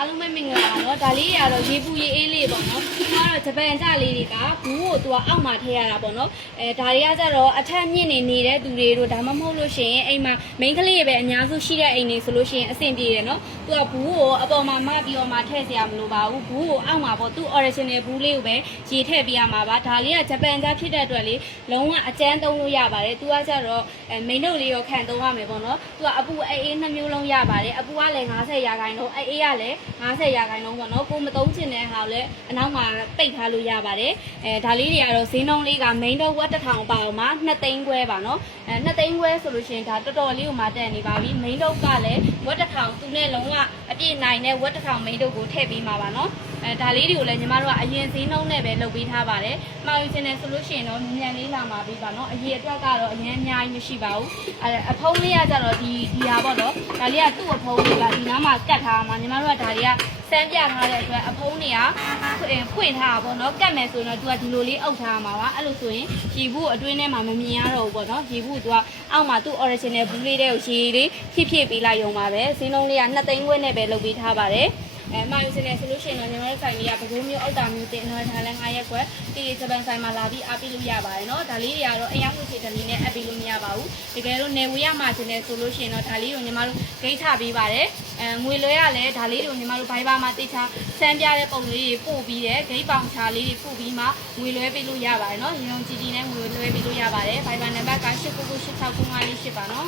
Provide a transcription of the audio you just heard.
အားလုံးပဲမင်္ဂလာပါနော်ဒါလေးကတော့ရေပူရေအေးလေးပေါ့နော်သူကတော့ဂျပန်ကြလေးတွေကဘူးကိုသူကအောက်မှာထည့်ရတာပေါ့နော်ဒါတွေကကြတော့အထက်မြင့်နေတဲ့သူတွေတို့ဒါမှမဟုတ်လို့ရှိရင်အိမ်မှာ main ကလေးပဲအများစုရှိတဲ့အိမ်တွေဆိုလို့ရှိရင်အဆင်ပြေတယ်နော်သူကဘူးကိုအပေါ်မှာမပြီးတော့မှထည့်စရာမလိုပါဘူးဘူးကိုအောက်မှာပေါ့သူ original ဘူးလေးကိုပဲရေထည့်ပေးရမှာပါဒါလေးကဂျပန်ကြဖြစ်တဲ့အတွက်လေလုံးဝအကျန်းသုံးလို့ရပါတယ်သူကကြတော့မိန်တို့လေးရောခံသုံးရမယ်ပေါ့နော်သူကအပူအေးနှမျိုးလုံးရပါတယ်အပူကလည်း90ရာခိုင်နှုန်းအေးကလည်း90ရာခိုင်နှုန်းပေါ့နော်ကိုမသုံးချင်တဲ့ဟာကိုလည်းအနောက်မှာပိတ်ထားလို့ရပါတယ်ဒါလေးတွေကတော့ဈေးနှုန်းလေးကမိန်တို့ဝက်တစ်ထောင်ပါအောင်မှာ2သိန်းခွဲပါနော်2သိန်းခွဲဆိုလို့ရှိရင်ဒါတော်တော်လေးကိုမှတက်နေပါပြီမိန်တို့ကလည်းဝက်တစ်ထောင်သူနဲ့လုံးဝအပြည့်နိုင်တဲ့ဝက်တစ်ထောင်မိန်တို့ကိုထည့်ပေးမှာပါနော်ဒါလေးတွေကိုလည်းညီမတို့ကအရင်ဈေးနှုန်းနဲ့ပဲလုပ်ပေးထားပါတယ်။မှာယူချင်တယ်ဆိုလို့ရှိရင်တော့မြန်လေးလာမှာပြီးပါနော်။အရင်အတွက်ကတော့အရင်အများကြီးမရှိပါဘူး။အဖုံးလေးကကြတော့ဒီဟာပေါ့နော်။ဒါလေးကသူ့အဖုံးလေးကဒီနားမှာကတ်ထားမှာညီမတို့ကဒါတွေကစမ်းပြထားတဲ့အတွက်အဖုံးတွေကဖွင့်ထားတာပေါ့နော်။ကတ်မယ်ဆိုရင်တော့သူကဒီလိုလေးအုပ်ထားမှာပါ။အဲ့လိုဆိုရင်ရေဘူးအတွင်းထဲမှာမမြင်ရတော့ဘူးပေါ့နော်။ရေဘူးကသူကအောက်မှာသူ့ original ဘူးလေးတွေကိုရေလေးဖြည့်ဖြည့်ပေးလိုက်ရုံပါပဲ။ဈေးနှုန်းလေးက2သိန်းခွဲနဲ့ပဲလုပ်ပေးထားပါတယ်။မှာယူစင်တဲ့ solution တော့ညီမတို့ဆိုင်ကြီးကပစိုးမျိုးအောက်တာမျိုးတင်ထားထားလဲ9ရက်ကွက်တီဂျပန်ဆိုင်မှာလာပြီးအားပေးလို့ရပါတယ်เนาะဒါလေးတွေကတော့အယောင်မှုချေတမီနဲ့အပ်ပေးလို့မရပါဘူးတကယ်လို့နေဝေးရမှာတင်တဲ့ solution တော့ဒါလေးကိုညီမတို့ဂိတ်ချပေးပါတယ်ငွေလွှဲရလဲဒါလေးတွေကိုညီမတို့ Viber မှာတိတ်ချစမ်းပြတဲ့ပုံလေးတွေပို့ပြီးတယ်ဂိတ်ပေါင်ချာလေးတွေပို့ပြီးမှငွေလွှဲပေးလို့ရပါတယ်เนาะရုံကြည်ကြည်နဲ့ငွေလွှဲပေးလို့ရပါတယ် Viber နံပါတ်က89986958ပါเนาะ